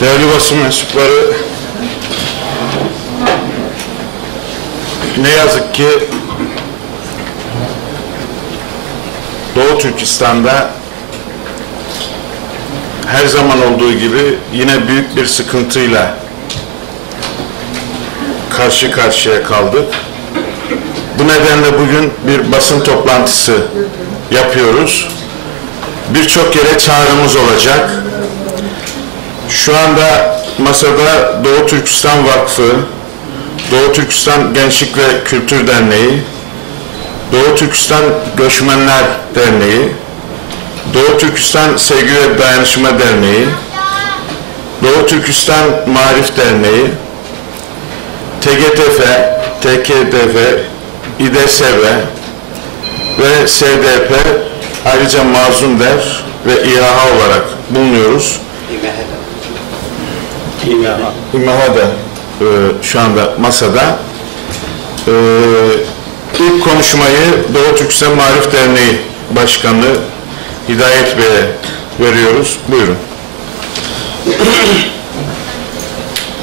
Değerli basın mensupları, ne yazık ki Doğu Türkistan'da her zaman olduğu gibi yine büyük bir sıkıntıyla karşı karşıya kaldık. Bu nedenle bugün bir basın toplantısı yapıyoruz. Birçok yere çağrımız olacak. Şu anda masada Doğu Türkistan Vakfı, Doğu Türkistan Gençlik ve Kültür Derneği, Doğu Türkistan Göçmenler Derneği, Doğu Türkistan Sevgi ve Dayanışma Derneği, Doğu Türkistan Marif Derneği, TGTF, TKDF, İDSV ve SDP, ayrıca Mazlumder ve İHA olarak bulunuyoruz. İMHA da şu anda masada. İlk konuşmayı Doğu Türkistan Marif Derneği Başkanı Hidayet Bey'e veriyoruz. Buyurun.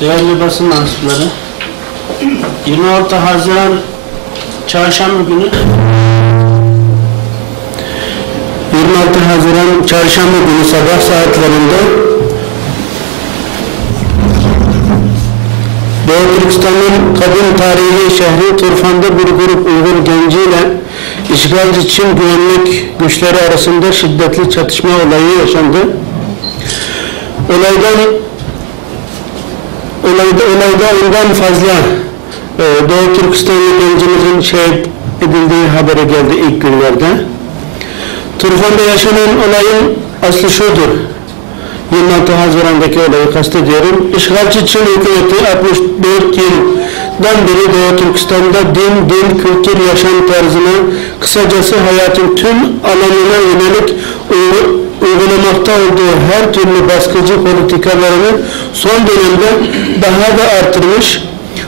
Değerli basın mensupları, 26 Haziran Çarşamba günü 26 Haziran Çarşamba günü sabah saatlerinde Doğu Türkistan'ın kadın tarihi şehri Turfan'da bir grup Uygur genciyle işgalci Çin güvenlik güçleri arasında şiddetli çatışma olayı yaşandı. Olayda ondan fazla Doğu Türkistanlı gencimizin şehit edildiği haberi geldi ilk günlerde. Turfan'da yaşanan olayın aslı şudur. 26 Haziran'daki olayı kastediyorum. İşgalci Çin hükümeti 64 yıldan beri Doğu Türkistan'da din, dil, kültür, yaşam tarzına, kısacası hayatın tüm alanına yönelik uygulamakta olduğu her türlü baskıcı politikalarını son dönemde daha da artırmış,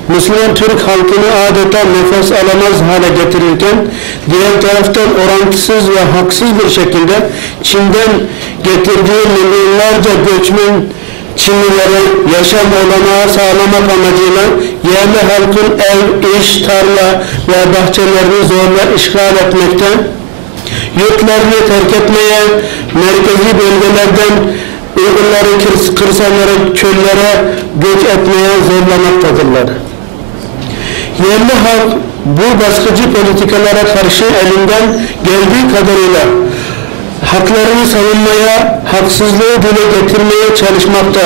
Müslüman Türk halkını adeta nefes alamaz hale getirirken, diğer taraftan orantısız ve haksız bir şekilde Çin'den getirdiği milyonlarca göçmen Çinlilere yaşam olanağı sağlamak amacıyla yerli halkın ev, iş, tarla ve bahçelerini zorla işgal etmekte, yurtlarını terk etmeye, merkezi bölgelerden Uygurları kırsallara, çöllere göç etmeye zorlamaktadırlar. Yerli halk bu baskıcı politikalara karşı elinden geldiği kadarıyla haklarını savunmaya, haksızlığı dile getirmeye çalışmakta.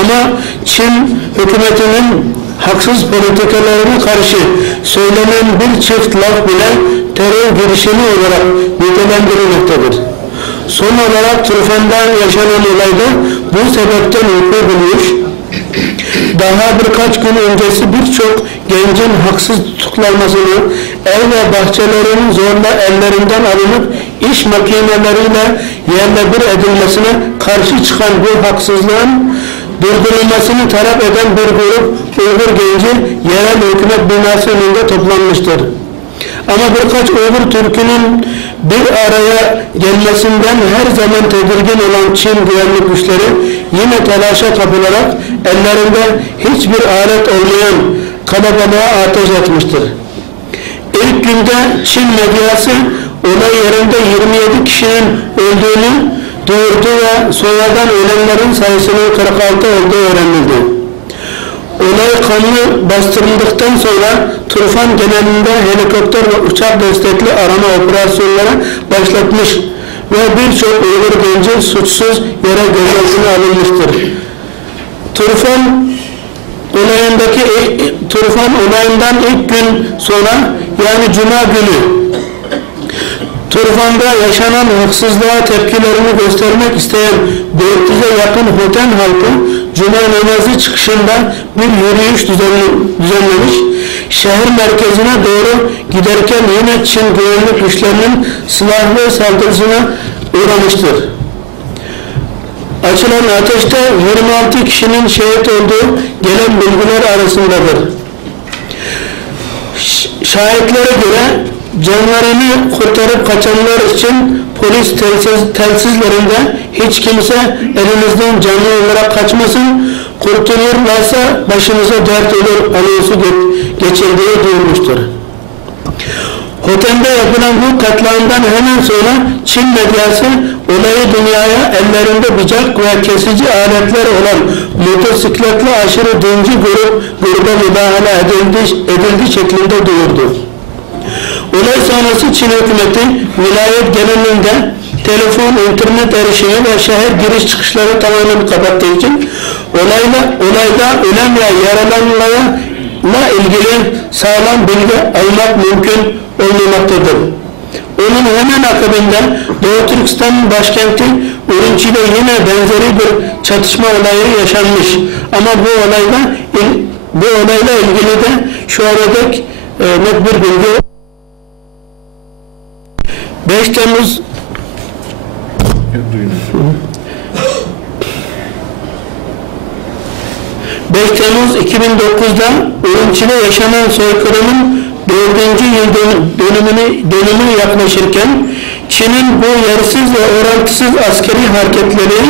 Ama Çin hükümetinin haksız politikalarına karşı söylenen bir çift laf bile terör girişimi olarak nitelendirilmektedir. Son olarak Turfan'da yaşanan olayda bu sebepten vuku bulmuş. Daha birkaç gün öncesi birçok gencin haksız tutuklanmasını, ev ve bahçelerinin zorla ellerinden alınıp iş makineleriyle yerle bir edilmesine karşı çıkan bu haksızlığın durdurulmasını talep eden bir grup Uygur genci yerel hükümet binası önünde toplanmıştır. Ama birkaç Uygur Türk'ünün bir araya gelmesinden her zaman tedirgin olan Çin güvenlik güçleri yine telaşa kapılarak ellerinde hiçbir alet olmayan kalabalığa ateş etmiştir. İlk günde Çin medyası olay yerinde 27 kişinin öldüğünü duyurdu ve sonradan ölenlerin sayısının 46 olduğu öğrenildi. Olay kanlı bastırıldıktan sonra Turfan genelinde helikopter ve uçak destekli arama operasyonları başlatmış ve birçok Uygur genci suçsuz yere gözaltına alınmıştır. Turfan olayından ilk gün sonra, yani Cuma günü Turfan'da yaşanan haksızlığa tepkilerini göstermek isteyen 400'e yakın Hoten halkı Cuma namazı çıkışında bir yürüyüş düzenlemiş, şehir merkezine doğru giderken yine Çin güvenlik güçlerinin silahlı saldırısına uğramıştır. Açılan ateşte 26 kişinin şehit olduğu gelen bilgiler arasındadır. Şahitlere göre canlarını kurtarıp kaçanlar için polis telsizlerinde hiç kimse elinizden canlı olarak kaçmasın, kurtulurlarsa başınıza dert olur anonsu geçildiği duyulmuştur. Hotem'de yapılan bu katliamdan hemen sonra Çin medyası olayı dünyaya ellerinde bıçak ve kesici aletler olan motosikletli aşırı dinci gruba müdahale edildi şeklinde duyurdu. Olay sonrası Çin hükümeti vilayet genelinde telefon, internet erişimi ve şehir giriş çıkışları tamamen kapattığı için olayda ölen ve yaralananlarla ilgili sağlam bilgi almak mümkün olmamaktadır. Onun hemen akabinde Doğu Türkistan'ın başkenti Ürümçi'de yine benzeri bir çatışma olayı yaşanmış. Ama bu olayla ilgili de şu anda net bir bilgi 5 Temmuz 2009'da Ürümçi'de yaşanan soykırımın 4. yıl dönümü yaklaşırken Çin'in bu yarısız ve orantısız askeri hareketleri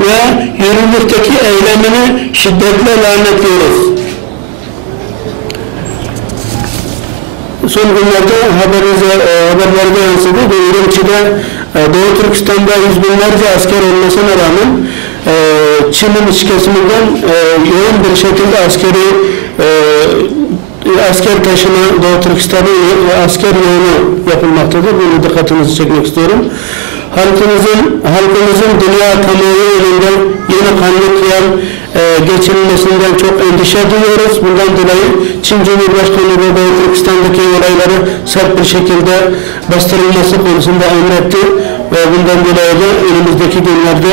ve yürürlükteki eylemini şiddetle lanetliyoruz. Son günlerde haberlerde yansıdı. Ürümçi'de Doğu Türkistan'da yüz binlerce asker olmasına rağmen Çin'in iç kesiminden yoğun bir şekilde asker taşıma Doğu Türkistan'ın asker yoğunu yapılmaktadır. Bunu dikkatinizi çekmek istiyorum. Halkımızın dünya kamuoyu önünde yeni kanlı kıyam geçirilmesinden çok endişe duyuyoruz. Bundan dolayı Çin Cumhurbaşkanı ve Doğu Türkistan'daki olayları sert bir şekilde bastırılması konusunda emretti. Ve bundan dolayı da önümüzdeki günlerde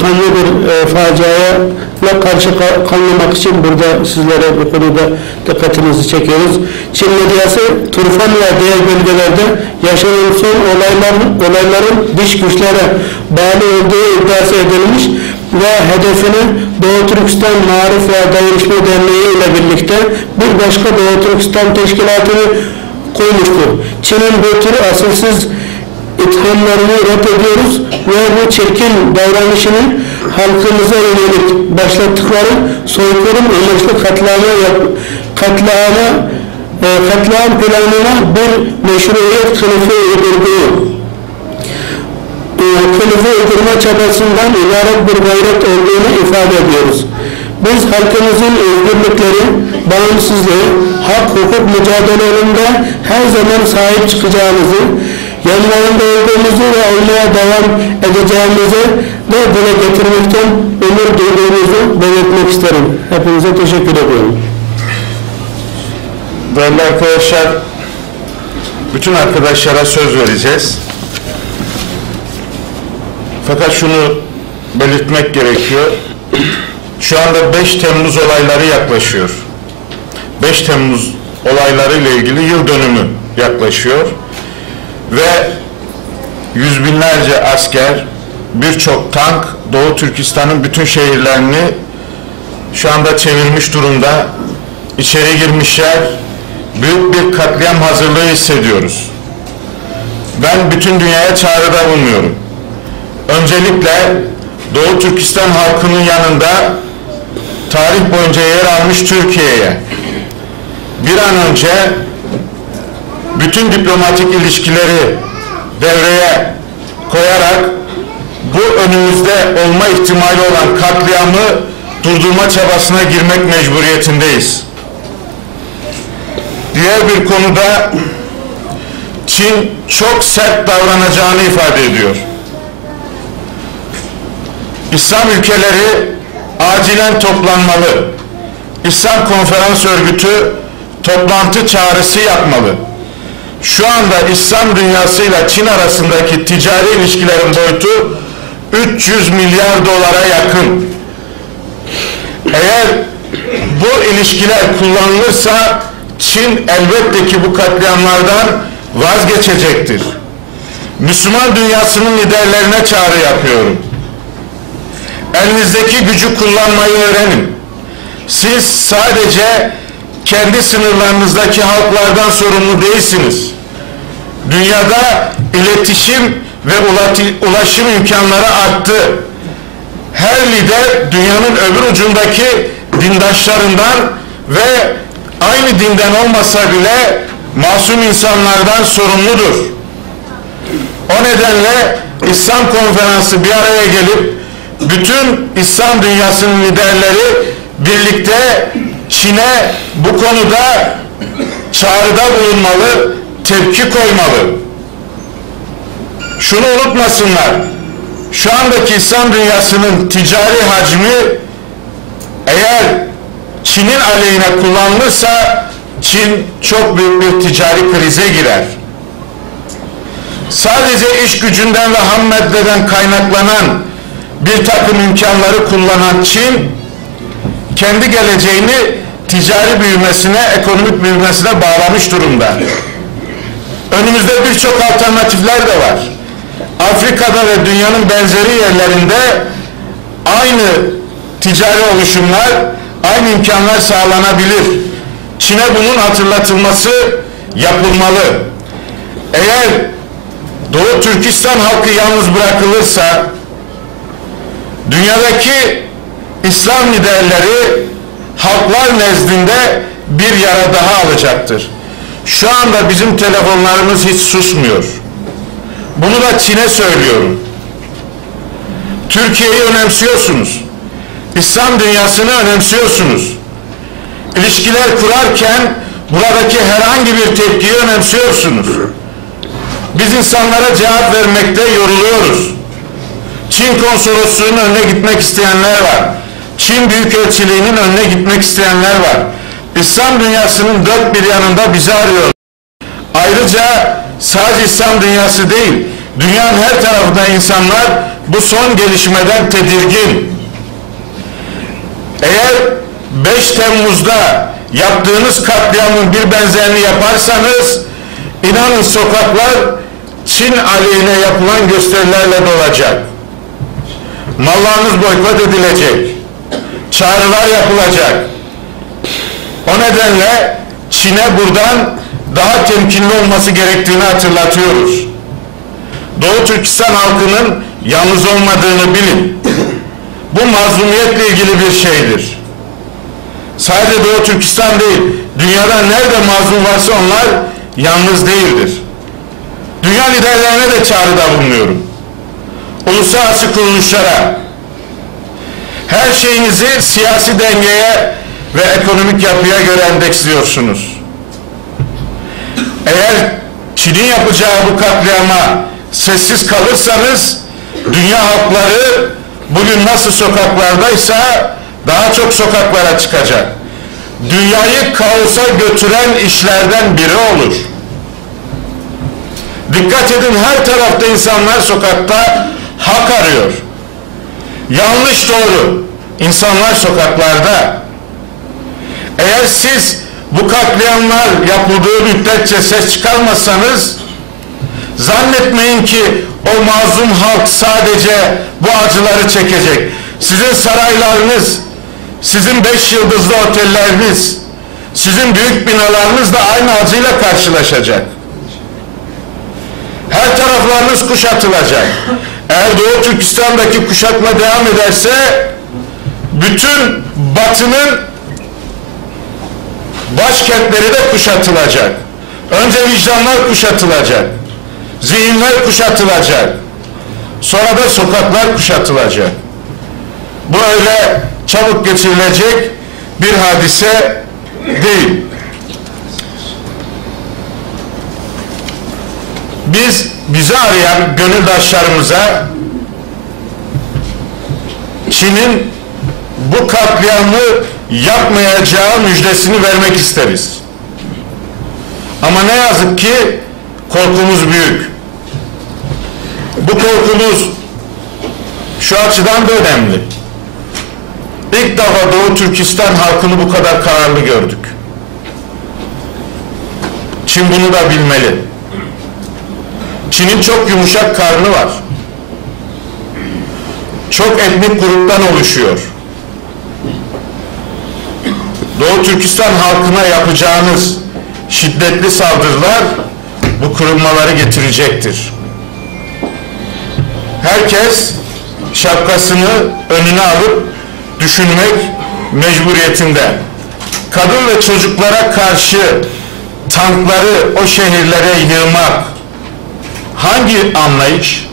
kanlı bir faciaya karşı kalmamak için burada sizlere bu konuda dikkatinizi çekiyoruz. Çin medyası Turfan ve diğer bölgelerde yaşanan son olayların dış güçlere bağlı olduğu iddiası edilmiş ve hedefini Doğu Türkistan Marif ve Dayanışma Derneği ile birlikte bir başka Doğu Türkistan teşkilatını koymuştur. Çin'in bu tür asılsız ithamlarını reddediyoruz ve bu çirkin davranışını halkımıza yönelik başlattıkları soykırım amaçlı katliam planına bir meşruiyet kılıfı uydurma çabasından ibaret bir gayret olduğunu ifade ediyoruz. Biz halkımızın özgürlükleri, bağımsızlığı, hak hukuk mücadelelerinde her zaman sahip çıkacağımızı, yanlarında olduğumuzu ve olmaya devam edeceğimizi de dile getirmekten ömür duyduğumuzu belirtmek isterim. Hepinize teşekkür ediyorum. Değerli arkadaşlar, bütün arkadaşlara söz vereceğiz. Fakat şunu belirtmek gerekiyor. Şu anda 5 Temmuz olayları yaklaşıyor. 5 Temmuz olayları ile ilgili yıl dönümü yaklaşıyor. Ve yüz binlerce asker, birçok tank Doğu Türkistan'ın bütün şehirlerini şu anda çevirmiş durumda. İçeri girmişler. Büyük bir katliam hazırlığı hissediyoruz. Ben bütün dünyaya çağrıda bulunuyorum. Öncelikle Doğu Türkistan halkının yanında tarih boyunca yer almış Türkiye'ye bir an önce bütün diplomatik ilişkileri devreye koyarak bu önümüzde olma ihtimali olan katliamı durdurma çabasına girmek mecburiyetindeyiz. Diğer bir konuda Çin çok sert davranacağını ifade ediyor. İslam ülkeleri acilen toplanmalı. İslam Konferans Örgütü toplantı çağrısı yapmalı. Şu anda İslam dünyasıyla Çin arasındaki ticari ilişkilerin boyutu 300 milyar dolara yakın. Eğer bu ilişkiler kullanılırsa Çin elbette ki bu katliamlardan vazgeçecektir. Müslüman dünyasının liderlerine çağrı yapıyorum. Elinizdeki gücü kullanmayı öğrenin. Siz sadece kendi sınırlarınızdaki halklardan sorumlu değilsiniz. Dünyada iletişim ve ulaşım imkanları arttı. her lider dünyanın öbür ucundaki dindaşlarından ve aynı dinden olmasa bile masum insanlardan sorumludur. O nedenle İslam Konferansı bir araya gelip bütün İslam dünyasının liderleri birlikte Çin'e bu konuda çağrıda bulunmalı, tepki koymalı. Şunu unutmasınlar, şu andaki İslam dünyasının ticari hacmi eğer Çin'in aleyhine kullanılırsa Çin çok büyük bir ticari krize girer. Sadece iş gücünden ve ham maddeden kaynaklanan bir takım imkanları kullanan Çin kendi geleceğini ticari büyümesine, ekonomik büyümesine bağlamış durumda. Önümüzde birçok alternatifler de var. Afrika'da ve dünyanın benzeri yerlerinde aynı ticari oluşumlar, aynı imkanlar sağlanabilir. Çin'e bunun hatırlatılması yapılmalı. Eğer Doğu Türkistan halkı yalnız bırakılırsa dünyadaki İslam liderleri halklar nezdinde bir yara daha alacaktır. Şu anda bizim telefonlarımız hiç susmuyor. Bunu da Çin'e söylüyorum. Türkiye'yi önemsiyorsunuz. İslam dünyasını önemsiyorsunuz. İlişkiler kurarken buradaki herhangi bir tepkiyi önemsiyorsunuz. Biz insanlara cevap vermekte yoruluyoruz. Çin konsolosluğunun önüne gitmek isteyenler var. Çin Büyükelçiliğinin önüne gitmek isteyenler var. İslam dünyasının dört bir yanında bizi arıyor. Ayrıca sadece İslam dünyası değil, dünyanın her tarafında insanlar bu son gelişmeden tedirgin. Eğer 5 Temmuz'da yaptığınız katliamın bir benzerini yaparsanız, inanın sokaklar Çin aleyhine yapılan gösterilerle dolacak. Mallarınız boykot edilecek. Çağrılar yapılacak. O nedenle Çin'e buradan daha temkinli olması gerektiğini hatırlatıyoruz. Doğu Türkistan halkının yalnız olmadığını bilin. Bu mazlumiyetle ilgili bir şeydir. Sadece Doğu Türkistan değil, dünyada nerede mazlum varsa onlar yalnız değildir. Dünya liderlerine de çağrıda bulunuyorum. Uluslararası kuruluşlara, her şeyinizi siyasi dengeye ve ekonomik yapıya göre endeksliyorsunuz. Eğer Çin'in yapacağı bu katliama sessiz kalırsanız, dünya halkları bugün nasıl sokaklardaysa daha çok sokaklara çıkacak. Dünyayı kaosa götüren işlerden biri olur. Dikkat edin, her tarafta insanlar sokakta hak arıyor. Yanlış doğru, insanlar sokaklarda. Eğer siz bu katliamlar yapıldığı müddetçe ses çıkarmazsanız, zannetmeyin ki o mazlum halk sadece bu acıları çekecek. Sizin saraylarınız, sizin 5 yıldızlı otelleriniz, sizin büyük binalarınız da aynı acıyla karşılaşacak. Her taraflarınız kuşatılacak. Eğer Doğu Türkistan'daki kuşatma devam ederse, bütün Batı'nın başkentleri de kuşatılacak. Önce vicdanlar kuşatılacak. Zihinler kuşatılacak. Sonra da sokaklar kuşatılacak. Bu öyle çabuk geçirilecek bir hadise değil. Bizi arayan gönüldaşlarımıza Çin'in bu katliamı yapmayacağı müjdesini vermek isteriz. Ama ne yazık ki korkumuz büyük. Bu korkumuz şu açıdan da önemli. İlk defa Doğu Türkistan halkını bu kadar kararlı gördük. Çin bunu da bilmeli. Çin'in çok yumuşak karnı var. Çok etnik gruptan oluşuyor. Doğu Türkistan halkına yapacağınız şiddetli saldırılar bu kırılmaları getirecektir. Herkes şapkasını önüne alıp düşünmek mecburiyetinde. Kadın ve çocuklara karşı tankları o şehirlere yığmak hangi anlayış?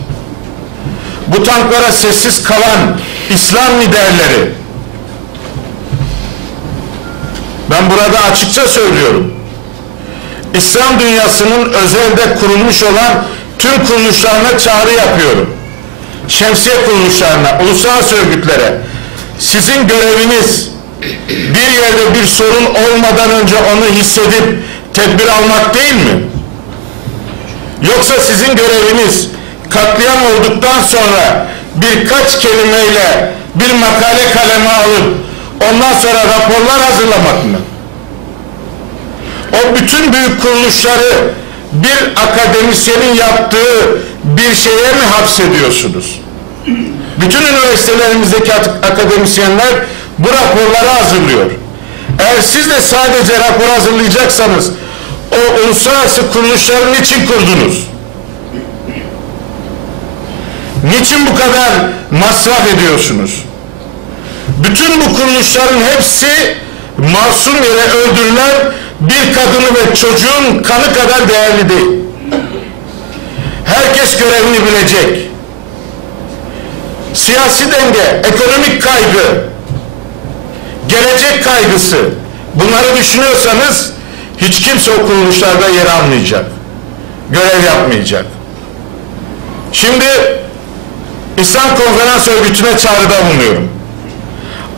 Bu tanklara sessiz kalan İslam liderleri, ben burada açıkça söylüyorum, İslam dünyasının özelde kurulmuş olan tüm kuruluşlarına çağrı yapıyorum. Şemsiye kuruluşlarına, uluslararası örgütlere, sizin göreviniz bir yerde bir sorun olmadan önce onu hissedip tedbir almak değil mi? Yoksa sizin göreviniz katliam olduktan sonra birkaç kelimeyle bir makale kaleme alıp ondan sonra raporlar hazırlamak mı? O bütün büyük kuruluşları bir akademisyenin yaptığı bir şeye mi hapsediyorsunuz? Bütün üniversitelerimizdeki akademisyenler bu raporları hazırlıyor. Eğer siz de sadece rapor hazırlayacaksanız o uluslararası kuruluşları niçin kurdunuz? Niçin bu kadar masraf ediyorsunuz? Bütün bu kuruluşların hepsi masum yere öldürülen bir kadını ve çocuğun kanı kadar değerli değil. Herkes görevini bilecek. Siyasi denge, ekonomik kaygı, gelecek kaygısı, bunları düşünüyorsanız hiç kimse o kuruluşlarda yer almayacak. Görev yapmayacak. Şimdi İslam Konferans Örgütü'ne çağrıda bulunuyorum.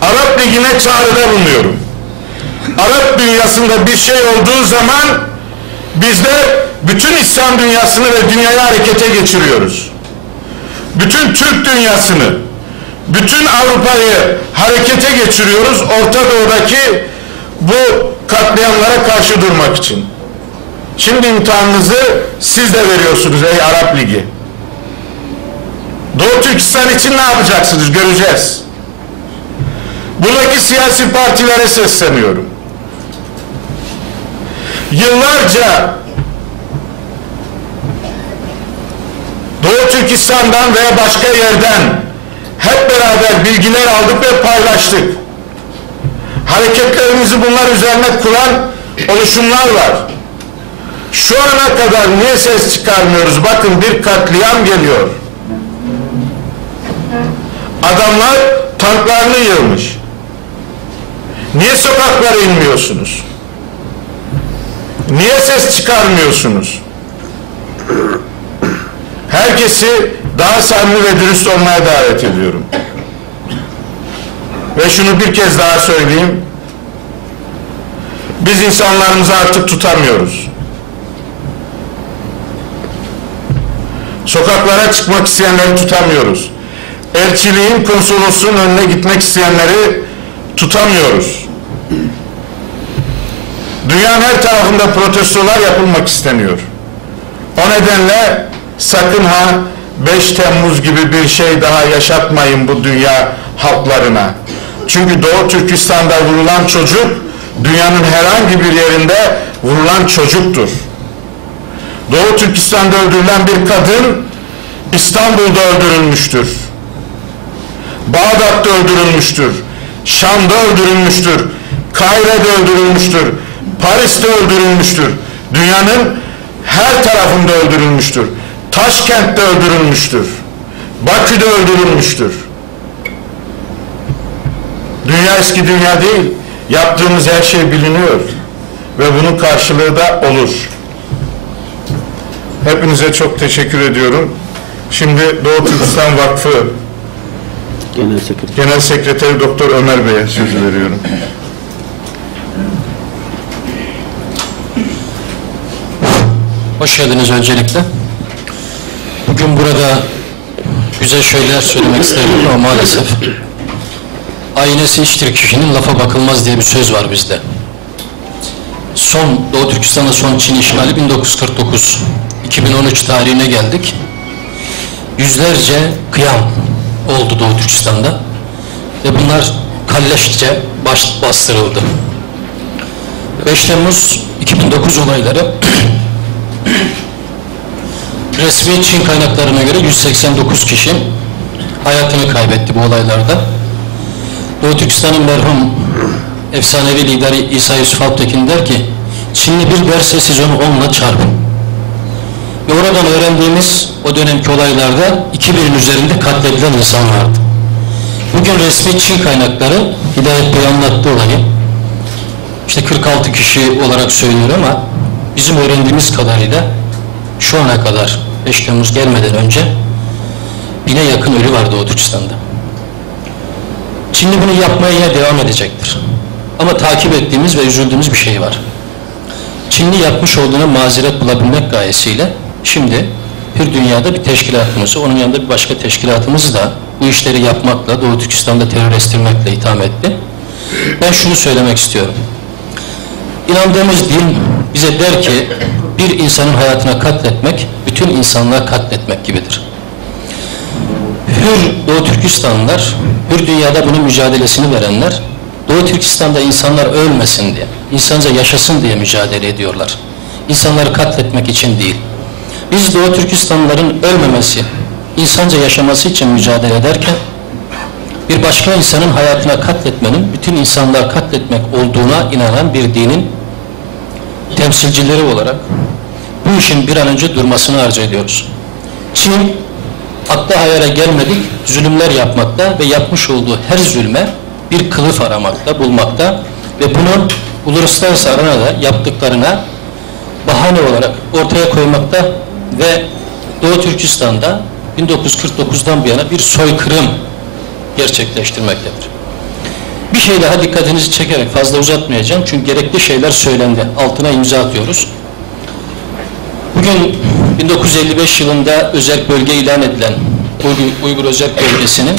Arap Ligi'ne çağrıda bulunuyorum. Arap dünyasında bir şey olduğu zaman biz de bütün İslam dünyasını ve dünyayı harekete geçiriyoruz. Bütün Türk dünyasını, bütün Avrupa'yı harekete geçiriyoruz Orta Doğu'daki bu katliamlara karşı durmak için. Şimdi imtihanınızı siz de veriyorsunuz ey Arap Ligi. Doğu Türkistan için ne yapacaksınız göreceğiz. Buradaki siyasi partilere sesleniyorum. Yıllarca Doğu Türkistan'dan veya başka yerden hep beraber bilgiler aldık ve paylaştık. Hareketlerimizi bunlar üzerine kuran oluşumlar var. Şu ana kadar niye ses çıkarmıyoruz? Bakın bir katliam geliyor. Adamlar tanklarını yığmış. Niye sokaklara inmiyorsunuz? Niye ses çıkarmıyorsunuz? Herkesi daha samimi ve dürüst olmaya davet ediyorum. Ve şunu bir kez daha söyleyeyim. Biz insanlarımızı artık tutamıyoruz. Sokaklara çıkmak isteyenleri tutamıyoruz. Elçiliğin, konsolosluğun önüne gitmek isteyenleri tutamıyoruz. Dünyanın her tarafında protestolar yapılmak isteniyor. O nedenle sakın ha 5 Temmuz gibi bir şey daha yaşatmayın bu dünya halklarına. Çünkü Doğu Türkistan'da vurulan çocuk dünyanın herhangi bir yerinde vurulan çocuktur. Doğu Türkistan'da öldürülen bir kadın İstanbul'da öldürülmüştür. Bağdat'ta öldürülmüştür. Şam'da öldürülmüştür. Kahire'de öldürülmüştür. Paris'te öldürülmüştür. Dünyanın her tarafında öldürülmüştür. Taşkent'te öldürülmüştür. Bakü'de öldürülmüştür. Dünya eski dünya değil. Yaptığımız her şey biliniyor. Ve bunun karşılığı da olur. Hepinize çok teşekkür ediyorum. Şimdi Doğu Türkistan Vakfı Genel Sekreteri Doktor Ömer Bey'e sözü veriyorum. Hoş geldiniz öncelikle. Bugün burada güzel şeyler söylemek isterim ama maalesef aynesi içtir kişinin lafa bakılmaz diye bir söz var bizde. Doğu Türkistan'da son Çin işgali 1949. 2013 tarihine geldik. Yüzlerce kıyam oldu Doğu Türkistan'da ve bunlar kalleşçe bastırıldı. 5 Temmuz 2009 olayları resmi Çin kaynaklarına göre 189 kişi hayatını kaybetti bu olaylarda. Doğu Türkistan'ın merhum efsanevi lideri İsa Yusuf Alptekin der ki, Çinli bir derse siz onu 10'la çarpın. Ve oradan öğrendiğimiz o dönemki olaylarda 2000'in üzerinde katledilen insan vardı. Bugün resmi Çin kaynakları Hidayet Bey anlattı olayı. İşte 46 kişi olarak söylüyor ama bizim öğrendiğimiz kadarıyla şu ana kadar 5 Temmuz gelmeden önce 1000'e yakın ölü var Doğu Türkistan'da. Çinli bunu yapmaya yine devam edecektir. Ama takip ettiğimiz ve üzüldüğümüz bir şey var. Çinli yapmış olduğuna mazeret bulabilmek gayesiyle şimdi bir dünyada bir teşkilatımızı, onun yanında bir başka teşkilatımızı da bu işleri yapmakla, Doğu Türkistan'da terör estirmekle itham etti. Ben şunu söylemek istiyorum. İnandığımız din bize der ki bir insanın hayatına katletmek, bütün insanlığa katletmek gibidir. Hür Doğu Türkistanlılar, hür dünyada bunun mücadelesini verenler, Doğu Türkistan'da insanlar ölmesin diye, insanca yaşasın diye mücadele ediyorlar. İnsanları katletmek için değil. Biz Doğu Türkistanlıların ölmemesi, insanca yaşaması için mücadele ederken, bir başka insanın hayatına katletmenin, bütün insanlığa katletmek olduğuna inanan bir dinin temsilcileri olarak bu işin bir an önce durmasını arzu ediyoruz. Çin, akla hayale gelmedik zulümler yapmakta ve yapmış olduğu her zulme bir kılıf aramakta, bulmakta ve bunu uluslararası arenada yaptıklarına bahane olarak ortaya koymakta ve Doğu Türkistan'da 1949'dan bu yana bir soykırım gerçekleştirmektedir. Bir şey daha dikkatinizi çekerek fazla uzatmayacağım çünkü gerekli şeyler söylendi. Altına imza atıyoruz. Bugün 1955 yılında özerk bölge ilan edilen Uygur Özerk Bölgesi'nin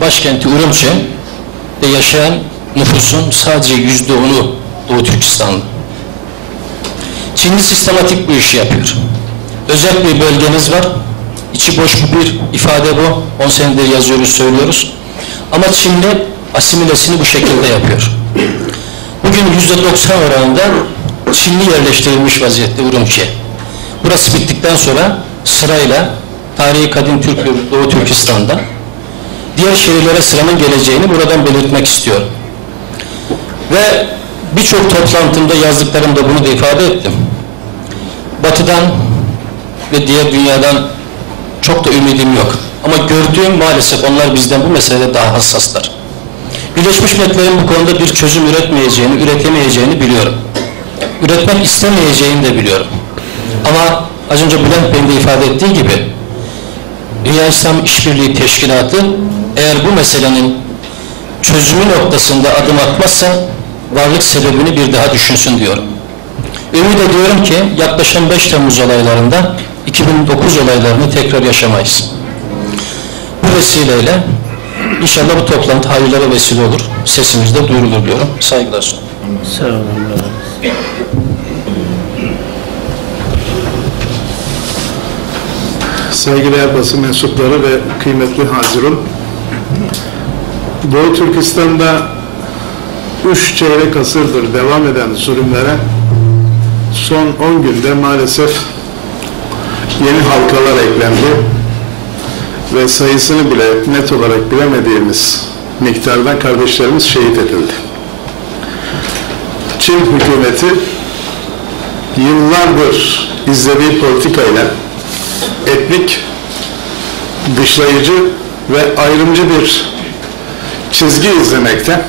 başkenti Urumçi'de yaşayan nüfusun sadece %10'u Doğu Türkistanlı. Çinli sistematik bu işi yapıyor. Özerk bir bölgeniz var. İçi boş bir ifade bu. 10 senedir yazıyoruz, söylüyoruz. Ama Çinli asimilesini bu şekilde yapıyor. Bugün %90 oranında Çinli yerleştirilmiş vaziyette Urumçi. Burası bittikten sonra sırayla tarihi kadim Türk Doğu Türkistan'da diğer şehirlere sıranın geleceğini buradan belirtmek istiyorum. Ve birçok toplantımda yazdıklarımda bunu da ifade ettim. Batı'dan ve diğer dünyadan çok da ümidim yok. Ama gördüğüm maalesef onlar bizden bu meselede daha hassaslar. Birleşmiş Milletler'in bu konuda bir çözüm üretmeyeceğini, üretemeyeceğini biliyorum. Üretmek istemeyeceğini de biliyorum. Ama az önce Bülent Bey'in de ifade ettiği gibi Dünya İslam İşbirliği Teşkilatı eğer bu meselenin çözümü noktasında adım atmazsa varlık sebebini bir daha düşünsün diyorum. Ümit ediyorum ki yaklaşan 5 Temmuz olaylarında 2009 olaylarını tekrar yaşamayız. Bu vesileyle inşallah bu toplantı hayırlara vesile olur. Sesimiz de duyurulur diyorum. Saygılar sunuyorum. Sağ olun. Saygıdeğer basın mensupları ve kıymetli hazirun, Doğu Türkistan'da 3 çeyrek asırdır devam eden zulümlere son 10 günde maalesef yeni halkalar eklendi ve sayısını bile net olarak bilemediğimiz miktarda kardeşlerimiz şehit edildi. Çin hükümeti yıllardır izlediği politikayla etnik, dışlayıcı ve ayrımcı bir çizgi izlemekte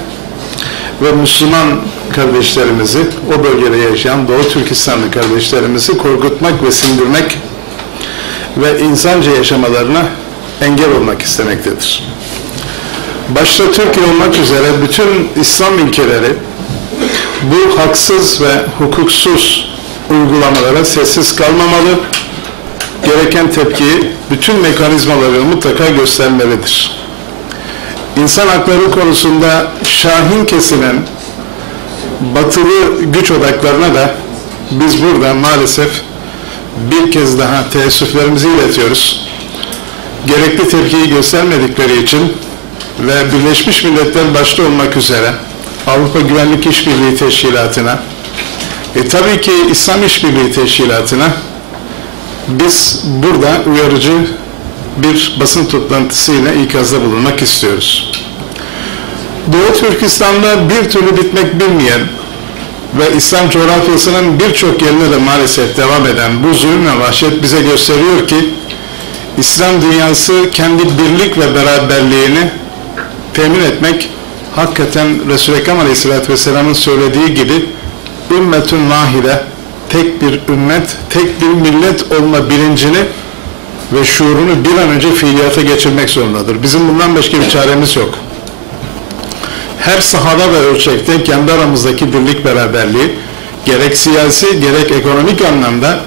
ve Müslüman kardeşlerimizi, o bölgede yaşayan Doğu Türkistanlı kardeşlerimizi korkutmak ve sindirmek ve insanca yaşamalarına engel olmak istemektedir. Başta Türkiye olmak üzere bütün İslam ülkeleri bu haksız ve hukuksuz uygulamalara sessiz kalmamalı, gereken tepkiyi bütün mekanizmaları mutlaka göstermelidir. İnsan hakları konusunda şahin kesilen batılı güç odaklarına da biz burada maalesef bir kez daha teessüflerimizi iletiyoruz. Gerekli tepkiyi göstermedikleri için ve Birleşmiş Milletler başta olmak üzere Avrupa Güvenlik İşbirliği Teşkilatı'na tabii ki İslam İşbirliği Teşkilatı'na biz burada uyarıcı bir basın toplantısıyla ikazda bulunmak istiyoruz. Doğu Türkistan'da bir türlü bitmek bilmeyen ve İslam coğrafyasının birçok yerine de maalesef devam eden bu zulüm ve vahşet bize gösteriyor ki İslam dünyası kendi birlik ve beraberliğini temin etmek hakikaten Resul-i Ekrem Aleyhisselatü Vesselam'ın söylediği gibi ümmetün vahide, tek bir ümmet, tek bir millet olma bilincini ve şuurunu bir an önce fiiliyata geçirmek zorundadır. Bizim bundan başka bir çaremiz yok. Her sahada ve ölçekte kendi aramızdaki birlik beraberliği gerek siyasi gerek ekonomik anlamda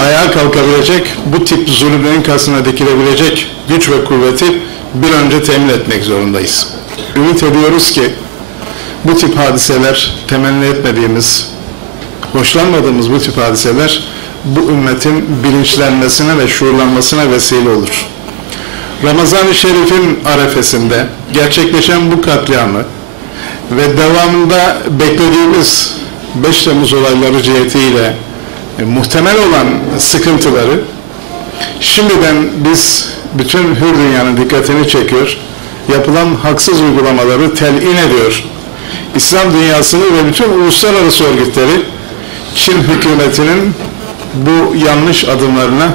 ayağa kalkabilecek, bu tip zulümlerin karşısına dikilebilecek güç ve kuvveti bir an önce temin etmek zorundayız. Ümit ediyoruz ki bu tip hadiseler, temenni etmediğimiz, hoşlanmadığımız bu tip hadiseler bu ümmetin bilinçlenmesine ve şuurlanmasına vesile olur. Ramazan-ı Şerif'in arefesinde gerçekleşen bu katliamı ve devamında beklediğimiz 5 Temmuz olayları cihetiyle muhtemel olan sıkıntıları şimdiden biz bütün hür dünyanın dikkatini çekiyor, yapılan haksız uygulamaları telin ediyor. İslam dünyasını ve bütün uluslararası örgütleri Çin hükümetinin bu yanlış adımlarına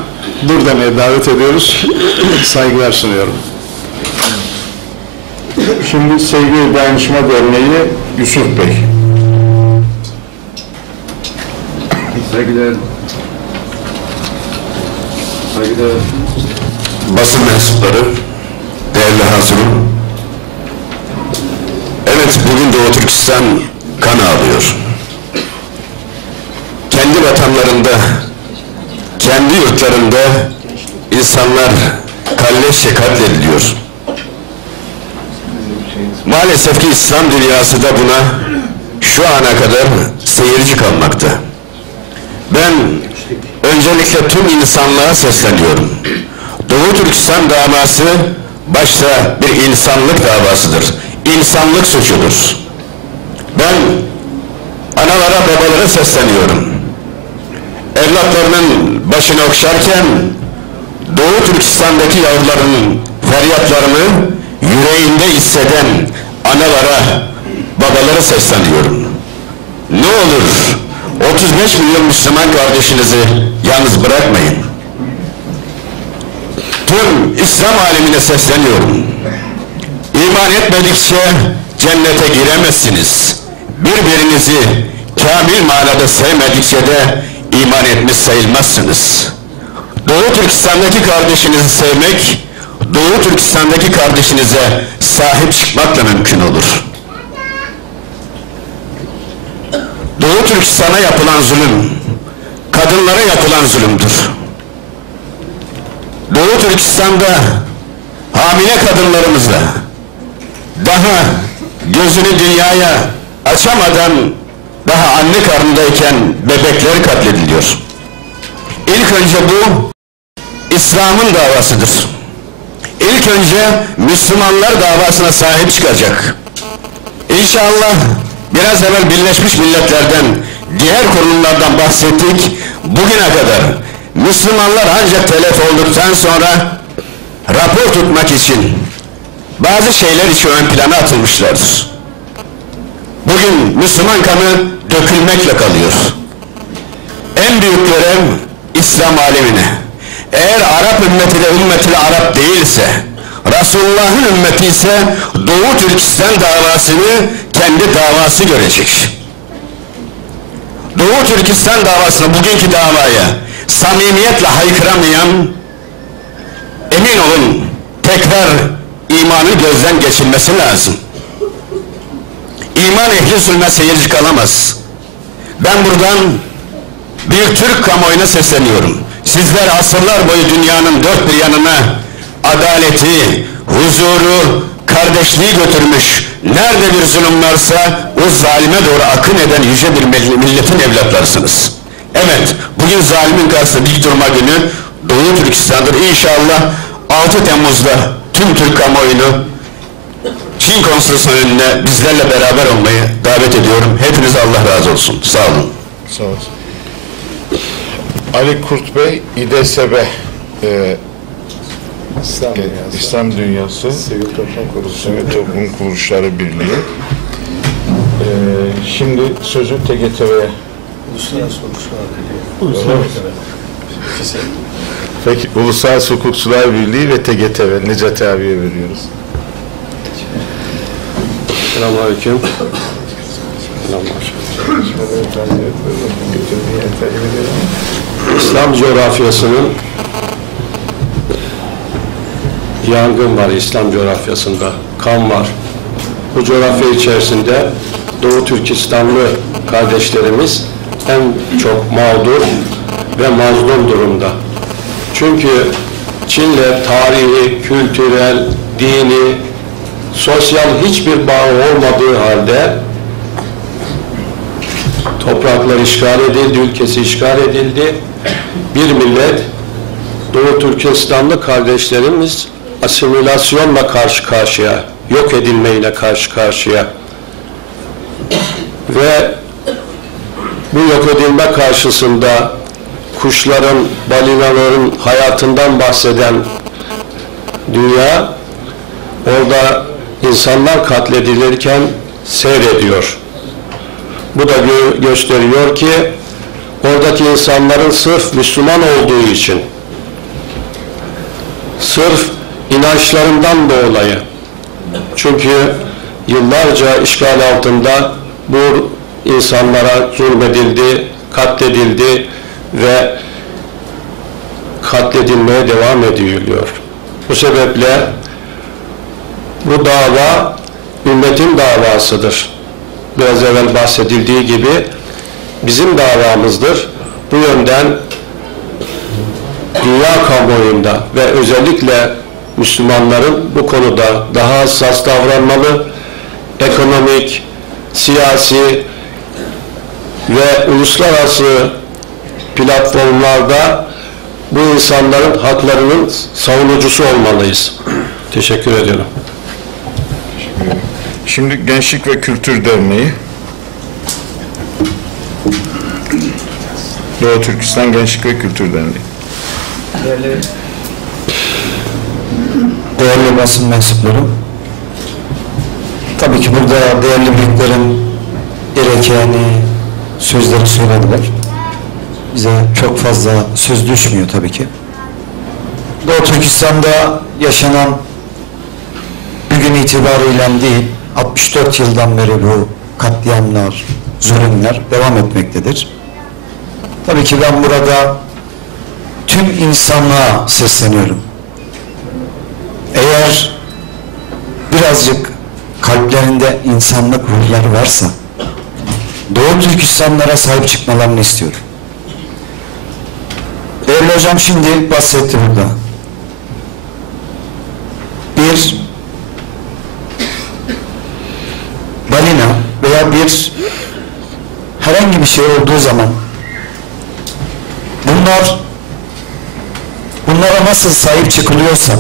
dur demeye davet ediyoruz. Saygılar sunuyorum. Şimdi Sevgi Dayanışma Derneği Yusuf Bey. Saygıdeğer basın mensupları, değerli hazırım. Evet, bugün Doğu Türkistan kan ağlıyor. Kendi vatanlarında, kendi yurtlarında insanlar kalleşçe katlediliyor. Maalesef ki İslam dünyası da buna şu ana kadar seyirci kalmakta. Ben öncelikle tüm insanlığa sesleniyorum. Doğu Türkistan davası başta bir insanlık davasıdır. İnsanlık suçudur. Ben analara, babalara sesleniyorum. Evlatlarının başını okşarken Doğu Türkistan'daki yavruların feryatlarını yüreğinde hisseden analara, babalara sesleniyorum. Ne olur 35 milyon Müslüman kardeşinizi yalnız bırakmayın. Tüm İslam alemine sesleniyorum. İman etmedikçe cennete giremezsiniz. Birbirinizi kamil manada sevmedikçe de iman etmiş sayılmazsınız. Doğu Türkistan'daki kardeşinizi sevmek, Doğu Türkistan'daki kardeşinize sahip çıkmakla mümkün olur. Doğu Türkistan'a yapılan zulüm, kadınlara yapılan zulümdür. Doğu Türkistan'da hamile kadınlarımızla daha gözünü dünyaya açamadan daha anne karnındayken bebekler katlediliyor. İlk önce bu İslam'ın davasıdır. İlk önce Müslümanlar davasına sahip çıkacak. İnşallah biraz evvel Birleşmiş Milletler'den, diğer kurumlardan bahsettik. Bugüne kadar Müslümanlar ancak telef olduktan sonra rapor tutmak için bazı şeyler için ön plana atılmışlardır. Bugün Müslüman kanı dökülmekle kalıyor. En büyük görev İslam alemine. Eğer Arap ümmeti de ümmeti Arap değilse, Resulullah'ın ümmeti ise Doğu Türkistan davasını kendi davası görecek. Doğu Türkistan davasına, bugünkü davaya samimiyetle haykıramayan, emin olun tekrar imanın gözden geçirmesi lazım. İman ehli zulme seyirci kalamaz. Ben buradan bir Türk kamuoyuna sesleniyorum. Sizler asırlar boyu dünyanın dört bir yanına adaleti, huzuru, kardeşliği götürmüş, nerede bir zulüm varsa o zalime doğru akın eden yüce bir milletin evlatlarısınız. Evet, bugün zalimin karşısında dik durma günü Doğu Türkistan'dır. İnşallah 6 Temmuz'da tüm Türk kamuoyunu Çin Konsolosluğu'nun önüne bizlerle beraber olmayı davet ediyorum. Hepinize Allah razı olsun. Sağ olun. Sağ olun. Ali Kurt Bey, İDSB İslam Dünyası Sivil Toplum Kuruluşları Birliği. Şimdi sözü TGTV'ye. Peki, Uluslararası Hukukçular Birliği ve TGTV Necati abiye veriyoruz. Selamünaleyküm. İslam coğrafyasının yangın var, İslam coğrafyasında kan var. Bu coğrafya içerisinde Doğu Türkistanlı kardeşlerimiz en çok mağdur ve mazlum durumda. Çünkü Çin'le tarihi, kültürel, dini, sosyal hiçbir bağı olmadığı halde topraklar işgal edildi, ülkesi işgal edildi. Bir millet, Doğu Türkistanlı kardeşlerimiz asimilasyonla karşı karşıya, yok edilmeyle karşı karşıya. Ve bu yok edilme karşısında kuşların, balinaların hayatından bahseden dünya, orada insanlar katledilirken seyrediyor. Bu da gösteriyor ki oradaki insanların sırf Müslüman olduğu için, sırf inançlarından dolayı, çünkü yıllarca işgal altında bu insanlara zulmedildi, katledildi ve katledilmeye devam ediliyor. Bu sebeple bu dava ümmetin davasıdır. Biraz evvel bahsedildiği gibi bizim davamızdır. Bu yönden dünya kamuoyunda ve özellikle Müslümanların bu konuda daha hassas davranmalı, ekonomik, siyasi ve uluslararası platformlarda bu insanların haklarının savunucusu olmalıyız. Teşekkür ediyorum. Şimdi Gençlik ve Kültür Derneği. Doğu Türkistan Gençlik ve Kültür Derneği. Değerli basın mensupları, tabii ki burada değerli büyüklerin gerekeni sözleri söylediler. Bize çok fazla söz düşmüyor tabii ki. Doğu Türkistan'da yaşanan bugün itibariyle değil, 64 yıldan beri bu katliamlar, zulümler devam etmektedir. Tabii ki ben burada tüm insanlığa sesleniyorum. Eğer birazcık kalplerinde insanlık ruhları varsa Doğu Türkistanlara sahip çıkmalarını istiyorum. Değerli hocam şimdi bahsetti burada. Bir balina veya bir herhangi bir şey olduğu zaman bunlara nasıl sahip çıkılıyorsa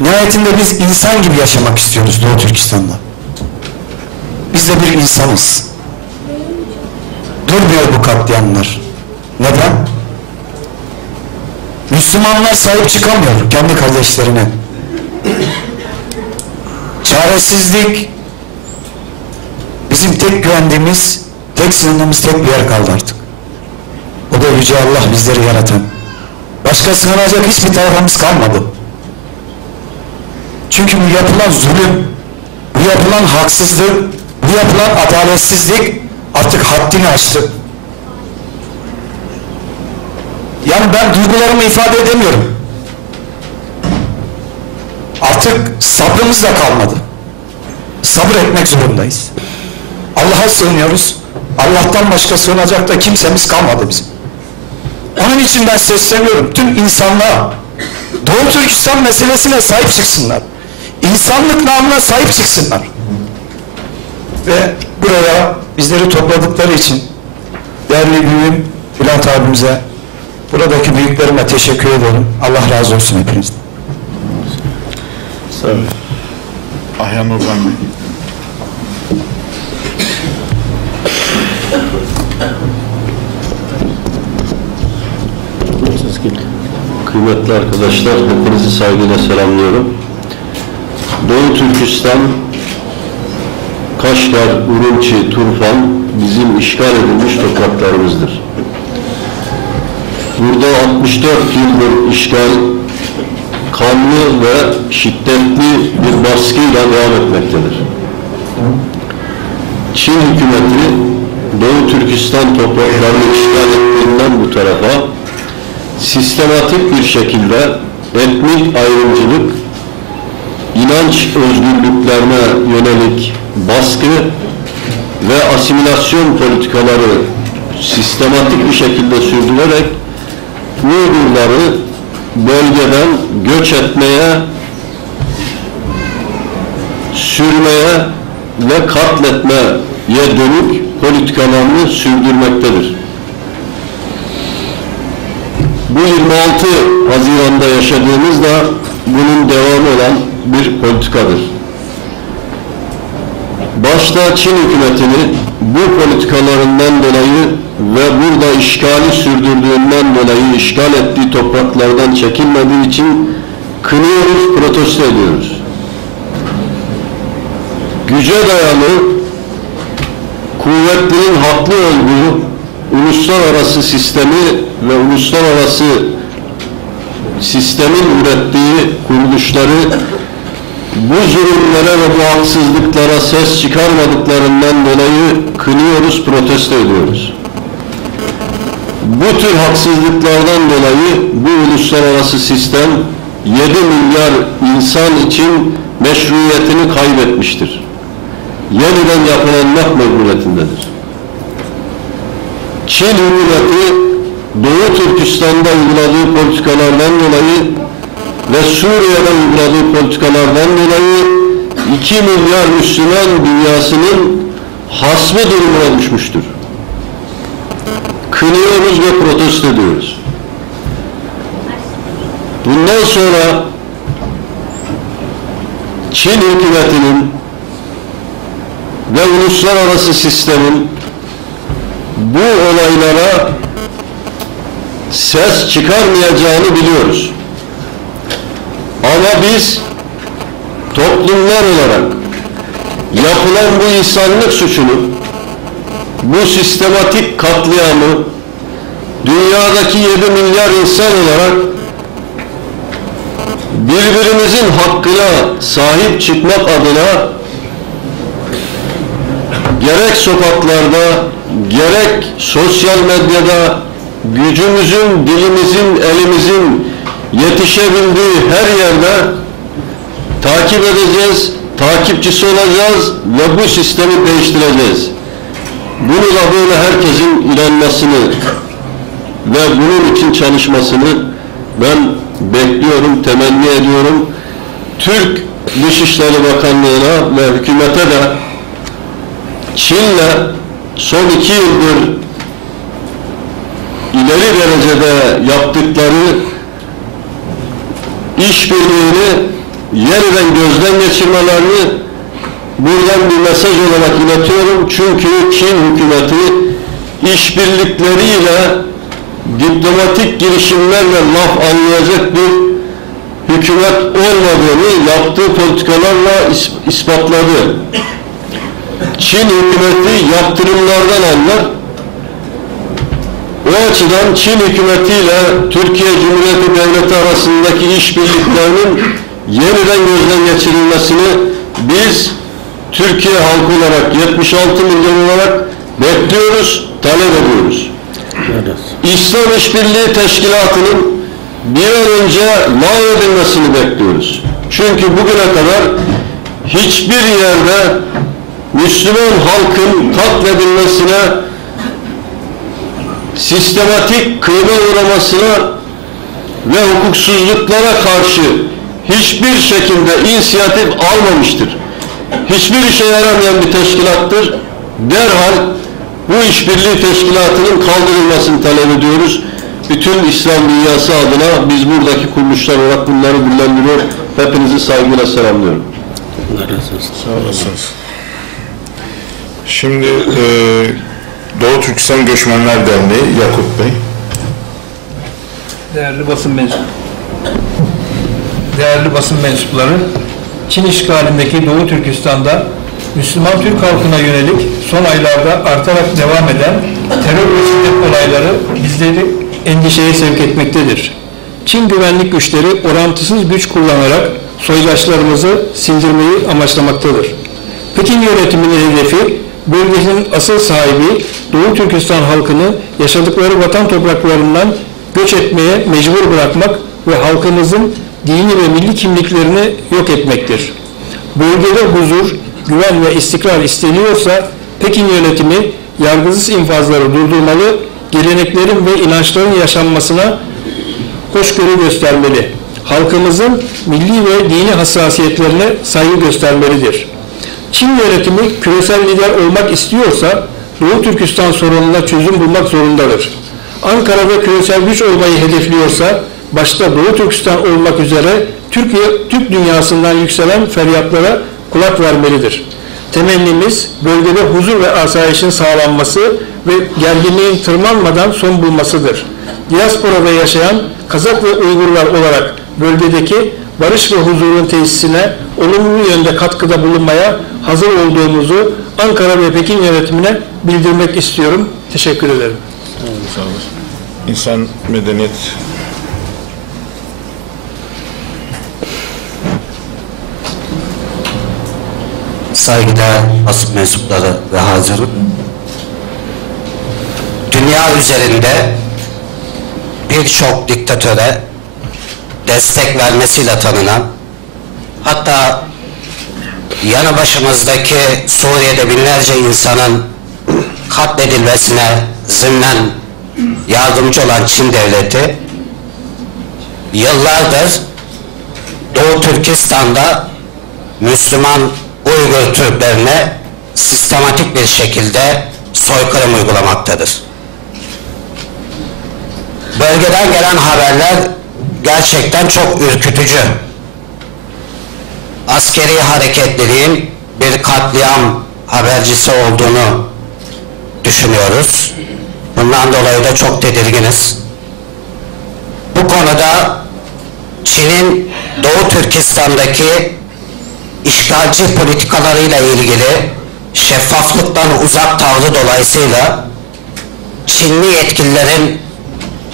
nihayetinde biz insan gibi yaşamak istiyoruz Doğu Türkistan'da. Biz de bir insanız. Durmuyor bu katliamlar. Neden? Müslümanlar sahip çıkamıyor kendi kardeşlerine. Çaresizlik bizim tek güvendiğimiz, tek sığındığımız tek bir yer kaldı artık. O da Yüce Allah, bizleri yaratan. Başka sığınacak hiçbir tarafımız kalmadı. Çünkü bu yapılan zulüm, bu yapılan haksızlık, bu yapılan adaletsizlik artık haddini aştı. Yani ben duygularımı ifade edemiyorum. Artık sabrımız da kalmadı. Sabır etmek zorundayız. Allah'a sığınıyoruz. Allah'tan başka sığınacak da kimsemiz kalmadı bizim. Onun için ben sesleniyorum tüm insanlığa. Doğu Türkistan meselesine sahip çıksınlar. İnsanlık namına sahip çıksınlar. Ve buraya bizleri topladıkları için değerli büyüğüm Bülent abimize, buradaki büyüklerime teşekkür ederim. Allah razı olsun hepinizden. Sağ olun. Ayhan Urban Bey. kıymetli arkadaşlar, hepinizi saygıyla selamlıyorum. Doğu Türkistan, Kaşgar, Urumçi, Turfan bizim işgal edilmiş topraklarımızdır. Burada 64 yıldır işgal, kanlı ve şiddetli bir baskıyla devam etmektedir. Çin hükümeti Doğu Türkistan topraklarını işgal ettiğinden bu tarafa sistematik bir şekilde etnik ayrımcılık, inanç özgürlüklerine yönelik baskı ve asimilasyon politikaları sistematik bir şekilde sürdürerek Uygurları bölgeden göç etmeye, sürmeye ve katletmeye dönük politikalarını sürdürmektedir. Bu 26 Haziran'da yaşadığımız da bunun devamı olan bir politikadır. Başta Çin hükümetini bu politikalarından dolayı ve burada işgali sürdürdüğünden dolayı işgal ettiği topraklardan çekilmediği için kınıyoruz, protesto ediyoruz. Güce dayalı, kuvvetlinin haklı olduğu uluslararası sistemi ve uluslararası sistemin ürettiği kuruluşları bu zulümlere ve bu haksızlıklara ses çıkarmadıklarından dolayı kınıyoruz, protesto ediyoruz. Bu tür haksızlıklardan dolayı bu uluslararası sistem 7 milyar insan için meşruiyetini kaybetmiştir. Yeniden yapılanmak mecburiyetindedir. Çin hükümeti Doğu Türkistan'da uyguladığı politikalardan dolayı ve Suriye'de uyguladığı politikalardan dolayı 2 milyar Müslüman dünyasının hasmı durumuna düşmüştür. Kınıyoruz ve protesto ediyoruz. Bundan sonra Çin hükümetinin ve uluslararası sistemin bu olaylara ses çıkarmayacağını biliyoruz. Ama biz toplumlar olarak yapılan bu insanlık suçunu, bu sistematik katliamı dünyadaki 7 milyar insan olarak birbirimizin hakkına sahip çıkmak adına gerek sokaklarda, gerek sosyal medyada gücümüzün, dilimizin, elimizin yetişebildiği her yerde takip edeceğiz, takipçisi olacağız ve bu sistemi değiştireceğiz. Bunu da böyle herkesin inanmasını ve bunun için çalışmasını ben bekliyorum, temenni ediyorum. Türk Dışişleri Bakanlığı'na ve hükümete de Çin'le son 2 yıldır ileri derecede yaptıkları işbirliğini yeniden gözden geçirmelerini buradan bir mesaj olarak iletiyorum. Çünkü Çin hükümeti işbirlikleriyle diplomatik girişimlerle laf anlayacak bir hükümet olmadığını yaptığı politikalarla ispatladı. Çin hükümeti yaptırımlardan anlar. O açıdan Çin hükümetiyle Türkiye Cumhuriyeti Devleti arasındaki işbirliklerinin yeniden gözden geçirilmesini biz Türkiye halkı olarak 76 milyon olarak bekliyoruz, talep ediyoruz. İslam İşbirliği Teşkilatı'nın bir an önce lağvedilmesini bekliyoruz. Çünkü bugüne kadar hiçbir yerde Müslüman halkın katledilmesine, sistematik kıyma uğramasına ve hukuksuzluklara karşı hiçbir şekilde inisiyatif almamıştır. Hiçbir işe yaramayan bir teşkilattır. Derhal bu işbirliği teşkilatının kaldırılmasını talep ediyoruz. Bütün İslam dünyası adına biz buradaki kuruluşlar olarak bunları dillendiriyor. Hepinizi saygıyla selamlıyorum. Allah razı olsun. Sağ olasınız. Şimdi Doğu Türkistan Göçmenler Derneği Yakup Bey. Değerli basın mensubu. Değerli basın mensupları, Çin işgalindeki Doğu Türkistan'da Müslüman Türk halkına yönelik son aylarda artarak devam eden terör ve şiddet olayları bizleri endişeye sevk etmektedir. Çin güvenlik güçleri orantısız güç kullanarak soydaşlarımızı sindirmeyi amaçlamaktadır. Pekin yönetiminin hedefi, bölgenin asıl sahibi Doğu Türkistan halkını yaşadıkları vatan topraklarından göç etmeye mecbur bırakmak ve halkımızın dini ve milli kimliklerini yok etmektir. Bölgede huzur, güven ve istikrar isteniyorsa Pekin yönetimi yargısız infazları durdurmalı, geleneklerin ve inançların yaşanmasına hoşgörü göstermeli. Halkımızın milli ve dini hassasiyetlerine saygı göstermelidir. Çin yönetimi küresel lider olmak istiyorsa Doğu Türkistan sorununa çözüm bulmak zorundadır. Ankara'da küresel güç olmayı hedefliyorsa başta Doğu Türkistan olmak üzere Türk dünyasından yükselen feryatlara kulak vermelidir. Temennimiz bölgede huzur ve asayişin sağlanması ve gerginliğin tırmanmadan son bulmasıdır. Diasporada yaşayan Kazak ve Uygurlar olarak bölgedeki barış ve huzurun tesisine olumlu yönde katkıda bulunmaya hazır olduğumuzu Ankara ve Pekin yönetimine bildirmek istiyorum. Teşekkür ederim. Sağ olun. İnsan medeniyet Saygıdeğer basın mensupları ve hazırın, dünya üzerinde birçok diktatöre destek vermesiyle tanınan, hatta yanı başımızdaki Suriye'de binlerce insanın katledilmesine zımnen yardımcı olan Çin devleti, yıllardır Doğu Türkistan'da Müslüman Uygur Türklerine sistematik bir şekilde soykırım uygulamaktadır. Bölgeden gelen haberler gerçekten çok ürkütücü. Askeri hareketliliğin bir katliam habercisi olduğunu düşünüyoruz. Bundan dolayı da çok tedirginiz. Bu konuda Çin'in Doğu Türkistan'daki işgalci politikalarıyla ilgili şeffaflıktan uzak tavrı dolayısıyla Çinli yetkililerin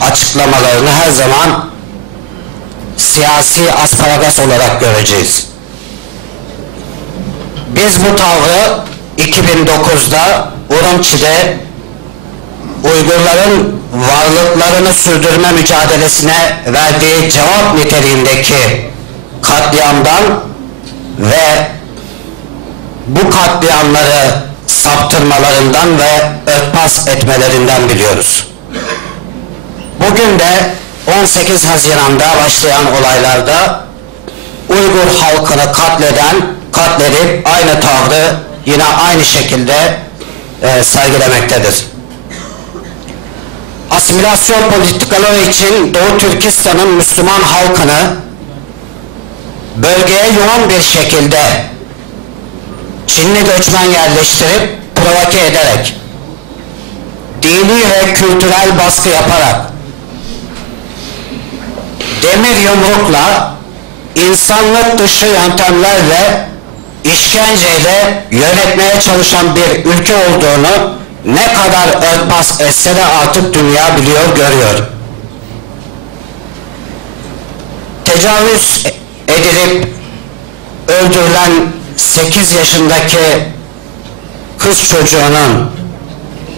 açıklamalarını her zaman siyasi asparagas olarak göreceğiz. Biz bu tavrı 2009'da Urumçi'de Uygurların varlıklarını sürdürme mücadelesine verdiği cevap niteliğindeki katliamdan ve bu katliamları saptırmalarından ve örtbas etmelerinden biliyoruz. Bugün de 18 Haziran'da başlayan olaylarda Uygur halkını katledip aynı tavrı yine aynı şekilde sergilemektedir. Asimilasyon politikaları için Doğu Türkistan'ın Müslüman halkını bölgeye yoğun bir şekilde Çinli göçmen yerleştirip provoke ederek, dini ve kültürel baskı yaparak, demir yumrukla, insanlık dışı yöntemlerle, işkenceyle yönetmeye çalışan bir ülke olduğunu ne kadar örtbas etse de artık dünya biliyor, görüyor. Tecavüz edilip öldürülen 8 yaşındaki kız çocuğunun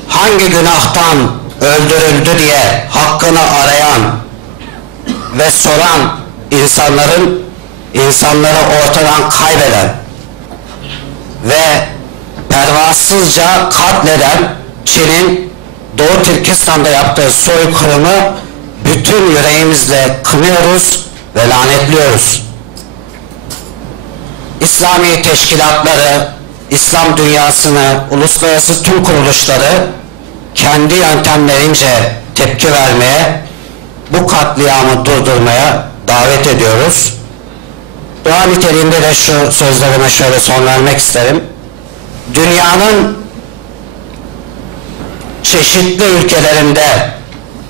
hangi günahtan öldürüldü diye hakkını arayan ve soran insanları ortadan kaybeden ve pervasızca katleden Çin'in Doğu Türkistan'da yaptığı soykırımı bütün yüreğimizle kınıyoruz ve lanetliyoruz. İslami teşkilatları, İslam dünyasını, uluslararası tüm kuruluşları kendi yöntemlerince tepki vermeye, bu katliamı durdurmaya davet ediyoruz. Dua niteliğinde de şu sözlerime şöyle son vermek isterim. Dünyanın çeşitli ülkelerinde,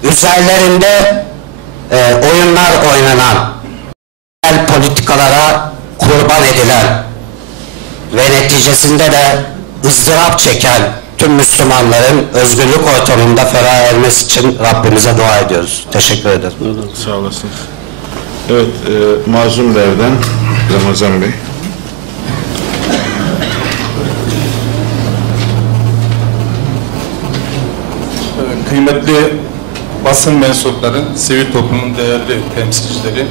üzerlerinde oyunlar oynanan, emperyal politikalara kurban edilen ve neticesinde de ızdırap çeken tüm Müslümanların özgürlük ortamında ferah ermesi için Rabbimize dua ediyoruz. Teşekkür ederim. Sağ olasınız. Evet, Mazlumler'den Ramazan Bey. Kıymetli basın mensupları, sivil toplumun değerli temsilcileri,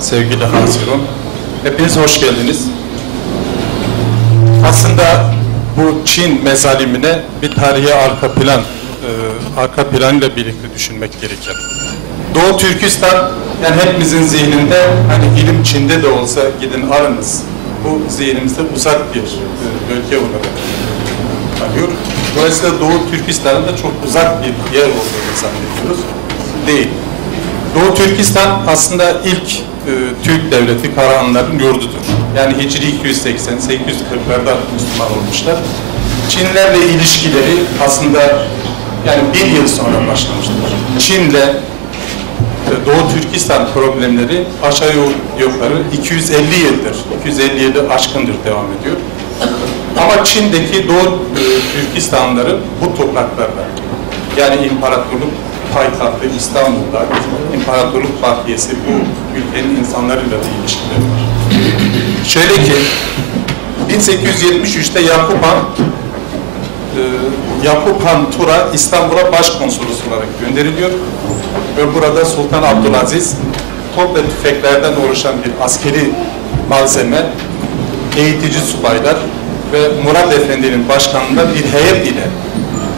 sevgili Hazirun, hepiniz hoş geldiniz. Aslında bu Çin mezalimine bir tarihi arka planıyla birlikte düşünmek gerekir. Doğu Türkistan, yani hepimizin zihninde, hani ilim Çin'de de olsa gidin arınız, bu zihnimizde uzak bir bölge olarak kalıyor. Dolayısıyla Doğu Türkistan'ın da çok uzak bir yer olduğunu zannediyoruz. Değil. Doğu Türkistan aslında ilk Türk devleti Karahanlıların yurdudur. Yani Hicri 280-840'larda Müslüman olmuşlar. Çinlerle ilişkileri aslında yani 1 yıl sonra başlamıştır. Çin'le Doğu Türkistan problemleri aşağı yukarı 250 yıldır, 250 yılı aşkındır devam ediyor. Ama Çin'deki Doğu Türkistanlıların bu topraklarda, yani imparatorluk payitahtı İstanbul'da, imparatorluk bakiyesi bu ülkenin insanlarıyla da ilişkileri var. Şöyle ki, 1873'te Yakup Han Tura İstanbul'a başkonsolos olarak gönderiliyor ve burada Sultan Abdülaziz top ve tüfeklerden oluşan bir askeri malzeme, eğitici subaylar ve Murat Efendi'nin başkanlığında bir heyet ile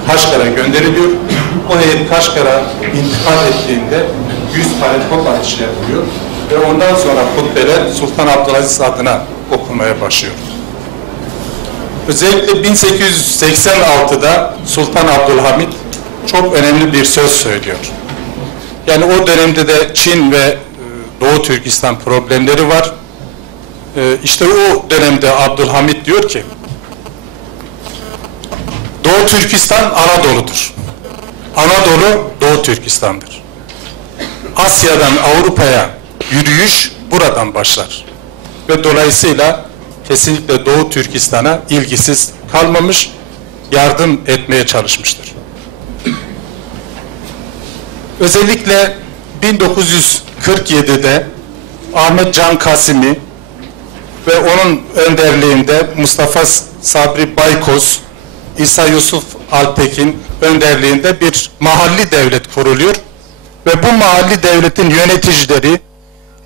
Kaşgar'a gönderiliyor. O heyet Kaşgar'a intikal ettiğinde 100 tane top atışı yapıyor ve ondan sonra hutbeler Sultan Abdülaziz adına okunmaya başlıyor. Özellikle 1886'da Sultan Abdülhamit çok önemli bir söz söylüyor. Yani o dönemde de Çin ve Doğu Türkistan problemleri var. İşte o dönemde Abdülhamit diyor ki, Doğu Türkistan Anadolu'dur. Anadolu Doğu Türkistan'dır. Asya'dan Avrupa'ya yürüyüş buradan başlar. Ve dolayısıyla kesinlikle Doğu Türkistan'a ilgisiz kalmamış, yardım etmeye çalışmıştır. Özellikle 1947'de Ahmet Can Kasimi ve onun önderliğinde Mustafa Sabri Baykoz, İsa Yusuf Altekin önderliğinde bir mahalli devlet kuruluyor ve bu mahalli devletin yöneticileri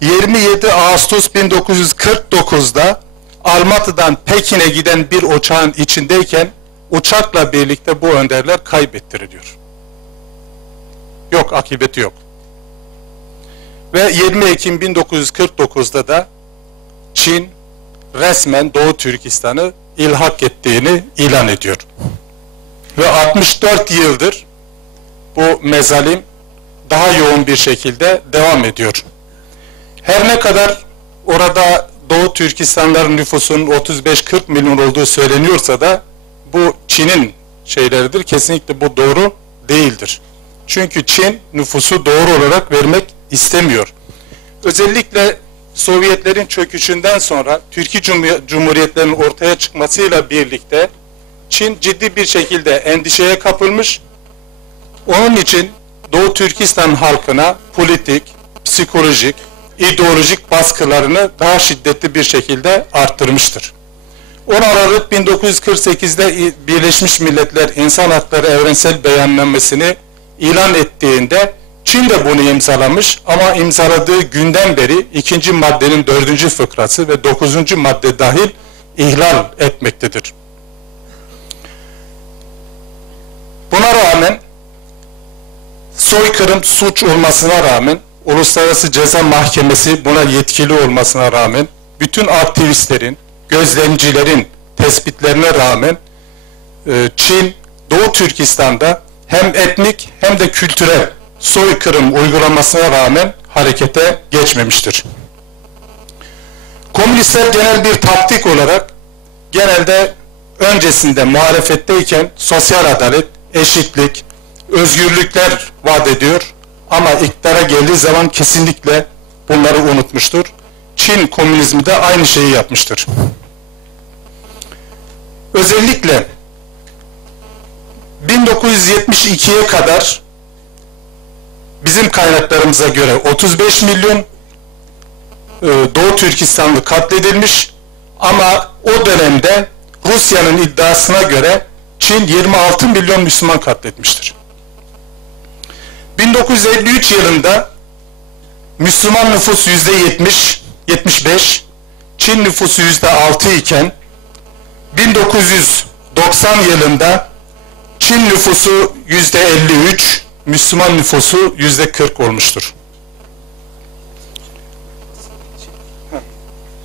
27 Ağustos 1949'da Almatı'dan Pekin'e giden bir uçağın içindeyken uçakla birlikte bu önderler kaybettiriliyor. Yok, akıbeti yok. Ve 20 Ekim 1949'da da Çin resmen Doğu Türkistan'ı ilhak ettiğini ilan ediyor. Ve 64 yıldır bu mezalim daha yoğun bir şekilde devam ediyor. Her ne kadar orada Doğu Türkistanların nüfusunun 35-40 milyon olduğu söyleniyorsa da bu Çin'in şeyleridir. Kesinlikle bu doğru değildir. Çünkü Çin nüfusu doğru olarak vermek istemiyor. Özellikle Sovyetlerin çöküşünden sonra Türkiye Cumhuriyetlerinin ortaya çıkmasıyla birlikte Çin ciddi bir şekilde endişeye kapılmış. Onun için Doğu Türkistan halkına politik, psikolojik, ideolojik baskılarını daha şiddetli bir şekilde arttırmıştır. 10 Aralık 1948'de Birleşmiş Milletler İnsan Hakları Evrensel Beyannamesini ilan ettiğinde Çin de bunu imzalamış ama imzaladığı günden beri 2. maddenin 4. fıkrası ve 9. madde dahil ihlal etmektedir. Buna rağmen soykırım suç olmasına rağmen Uluslararası Ceza Mahkemesi buna yetkili olmasına rağmen bütün aktivistlerin, gözlemcilerin tespitlerine rağmen Çin Doğu Türkistan'da hem etnik hem de kültürel soykırım uygulamasına rağmen harekete geçmemiştir. Komünistler genel bir taktik olarak genelde öncesinde muhalefetteyken sosyal adalet, eşitlik, özgürlükler vaat ediyor ama iktidara geldiği zaman kesinlikle bunları unutmuştur. Çin Çin komünizmi de aynı şeyi yapmıştır. Özellikle 1972'ye kadar bizim kaynaklarımıza göre 35 milyon Doğu Türkistanlı katledilmiş ama o dönemde Rusya'nın iddiasına göre Çin 26 milyon Müslüman katletmiştir. 1953 yılında Müslüman nüfus %75, Çin nüfusu %6 iken 1990 yılında Çin nüfusu %53, Müslüman nüfusu %40 olmuştur.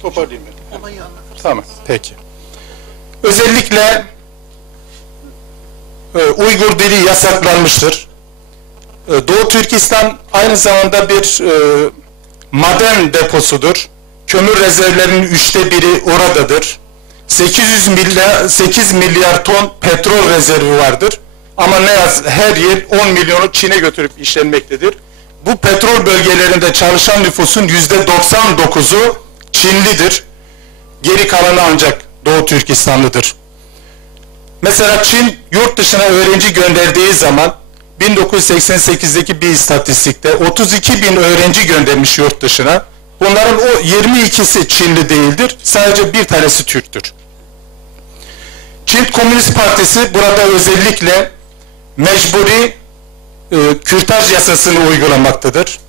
Toparlayayım ben. Tamam, peki. Özellikle Uygur dili yasaklanmıştır. Doğu Türkistan aynı zamanda bir maden deposudur. Kömür rezervlerinin 1/3 oradadır. 8 milyar ton petrol rezervi vardır. Ama ne yaz her yıl 10 milyonu Çin'e götürüp işlenmektedir. Bu petrol bölgelerinde çalışan nüfusun %99'u Çinlidir. Geri kalanı ancak Doğu Türkistanlıdır. Mesela Çin yurt dışına öğrenci gönderdiği zaman 1988'deki bir istatistikte 32 bin öğrenci göndermiş yurt dışına. Bunların o 22'si Çinli değildir. Sadece bir tanesi Türktür. Çin Komünist Partisi burada özellikle mecburi kürtaj yasasını uygulamaktadır.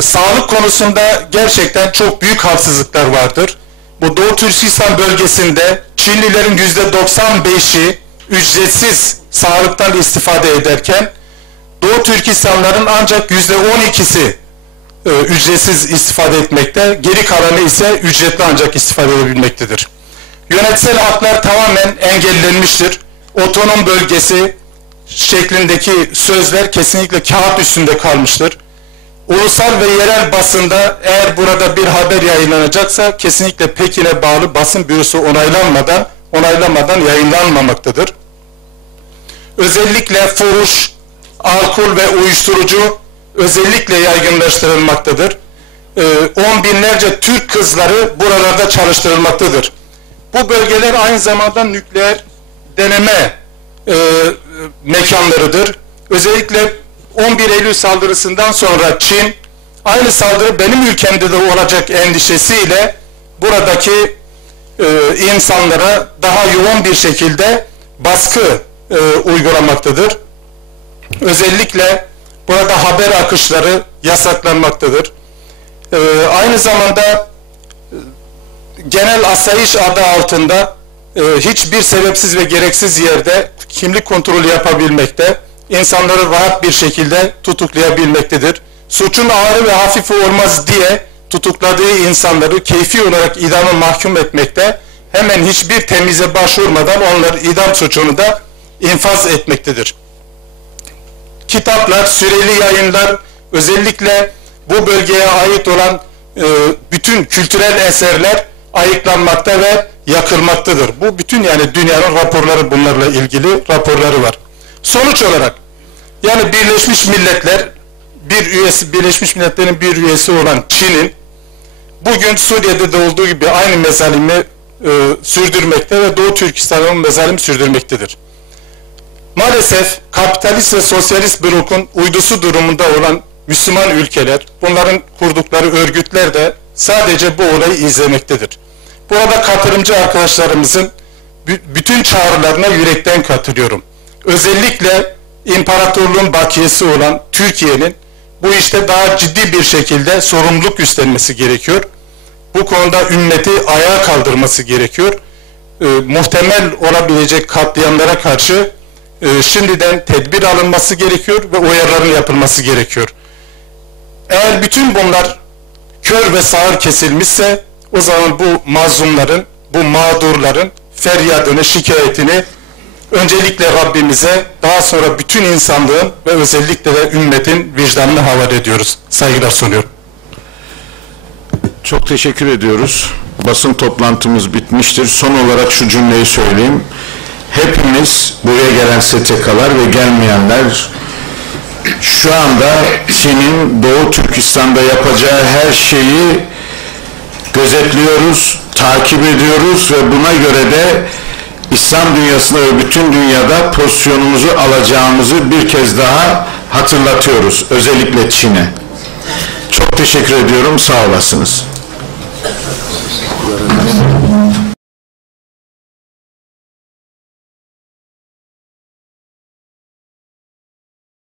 Sağlık konusunda gerçekten çok büyük haksızlıklar vardır. Bu Doğu Türkistan bölgesinde Çinlilerin %95'i ücretsiz sağlıktan istifade ederken Doğu Türkistanların ancak %12'si ücretsiz istifade etmekte, geri kalanı ise ücretli ancak istifade edebilmektedir. Yönetsel haklar tamamen engellenmiştir. Otonom bölgesi şeklindeki sözler kesinlikle kağıt üstünde kalmıştır. Ulusal ve yerel basında eğer burada bir haber yayınlanacaksa kesinlikle Pekin'e bağlı basın bürosu onaylamadan yayınlanmamaktadır. Özellikle fuhuş, alkol ve uyuşturucu özellikle yaygınlaştırılmaktadır. 10 binlerce Türk kızları buralarda çalıştırılmaktadır. Bu bölgeler aynı zamanda nükleer deneme mekanlarıdır. Özellikle 11 Eylül saldırısından sonra Çin, aynı saldırı benim ülkemde de olacak endişesiyle buradaki insanlara daha yoğun bir şekilde baskı uygulamaktadır. Özellikle burada haber akışları yasaklanmaktadır. Aynı zamanda genel asayiş adı altında hiçbir sebepsiz ve gereksiz yerde kimlik kontrolü yapabilmekte, insanları rahat bir şekilde tutuklayabilmektedir. Suçun ağırı ve hafifi olmaz diye tutukladığı insanları keyfi olarak idama mahkum etmekte, hemen hiçbir temize başvurmadan onları idam suçunu da infaz etmektedir. Kitaplar, süreli yayınlar, özellikle bu bölgeye ait olan bütün kültürel eserler ayıklanmakta ve yakılmaktadır. Bu bütün yani dünyanın raporları, bunlarla ilgili raporları var. Sonuç olarak yani Birleşmiş Milletler'in bir üyesi olan Çin'in bugün Suriye'de de olduğu gibi aynı mezalimi sürdürmekte ve Doğu Türkistan'ın mezalimi sürdürmektedir. Maalesef kapitalist ve sosyalist blokun uydusu durumunda olan Müslüman ülkeler, bunların kurdukları örgütler de sadece bu olayı izlemektedir. Burada katılımcı arkadaşlarımızın bütün çağrılarına yürekten katılıyorum. Özellikle imparatorluğun bakiyesi olan Türkiye'nin bu işte daha ciddi bir şekilde sorumluluk üstlenmesi gerekiyor. Bu konuda ümmeti ayağa kaldırması gerekiyor. Muhtemel olabilecek katliamlara karşı şimdiden tedbir alınması gerekiyor ve uyarıların yapılması gerekiyor. Eğer bütün bunlar kör ve sağır kesilmişse o zaman bu mazlumların, bu mağdurların feryadını, şikayetini öncelikle Rabbimize, daha sonra bütün insanlığın ve özellikle de ümmetin vicdanını havale ediyoruz. Saygılar sunuyorum. Çok teşekkür ediyoruz. Basın toplantımız bitmiştir. Son olarak şu cümleyi söyleyeyim. Hepimiz, buraya gelen STK'lar ve gelmeyenler, şu anda Çin'in Doğu Türkistan'da yapacağı her şeyi gözetliyoruz, takip ediyoruz ve buna göre de İslam dünyasında ve bütün dünyada pozisyonumuzu alacağımızı bir kez daha hatırlatıyoruz. Özellikle Çin'e. Çok teşekkür ediyorum. Sağ olasınız.